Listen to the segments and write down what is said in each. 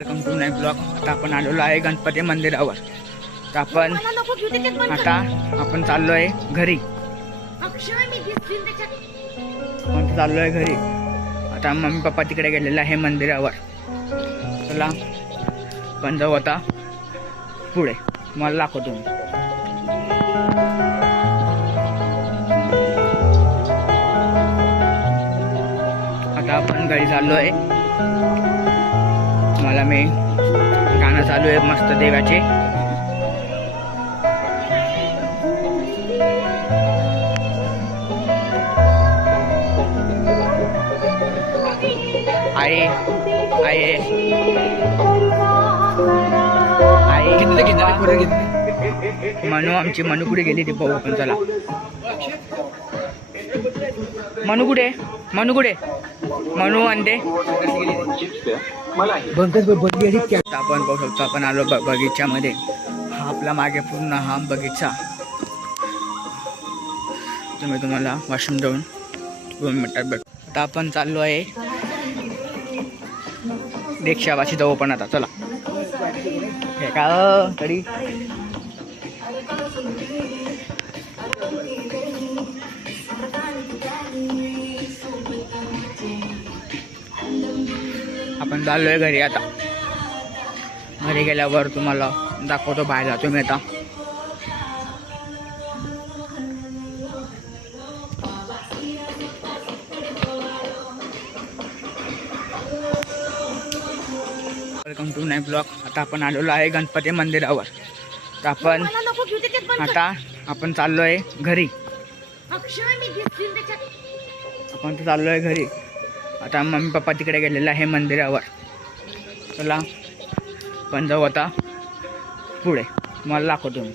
Welcome to night blog. आता आपण आलेलो आहे गणपती मंदिरावर. तर आपण चाललो आहे घरी. आपण चाललो आहे घरी. आता मम्मी पप्पा तिकडे गेलेले आहे मंदिरावर. चला पण जाऊ आता पुढे. मला दाखवतो मी. आता आपण घरी चाललो आहे. मला मी गाणं चालू आहे मस्त देवाचे. आई आई आई मनू आमची मनू कुठे गेली ती पाहू आपण. चला मनू कुठे मनू अंडे आपण पाहू शकतो. आपण आलो बगीच्यामध्ये. हा आपला मागे पूर्ण हा बगीचा. तुम्हाला वॉशरूम जाऊन 2 मिनिटात भेट. आता आपण चाललो आहे रिक्षावाशी जाऊ पण. आता चला हे का तरी आपण चाललोय घरी. आता घरी गेल्यावर तुम्हाला दाखवतो बाहेर. तुम्ही आता वेलकम टू नाईट ब्लॉग. आता आपण आलेलो आहे गणपती मंदिरावर. तर आपण चाललो आहे घरी. आपण चाललो आहे घरी. आता मम्मी पप्पा तिकडे गेलेले आहे मंदिरावर. चला पण जाऊ आता पुढे. मला दाखवतो मी.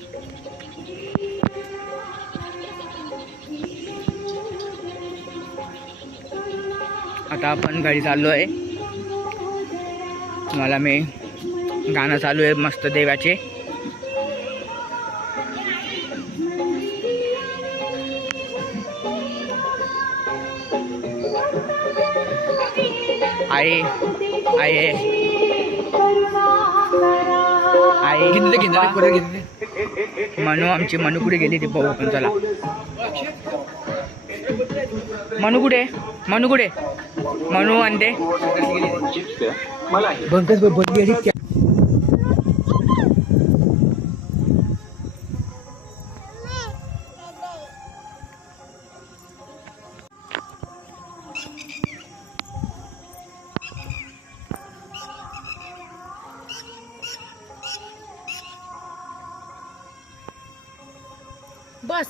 आता आपण घरी चाललो आहे. मला मी गाणं चालू आहे मस्त देवाचे. आई आई आई मनू आमची मनू कुठे गेली ती पाहू आपण. चला मनू कुठे मनू अंडे बस.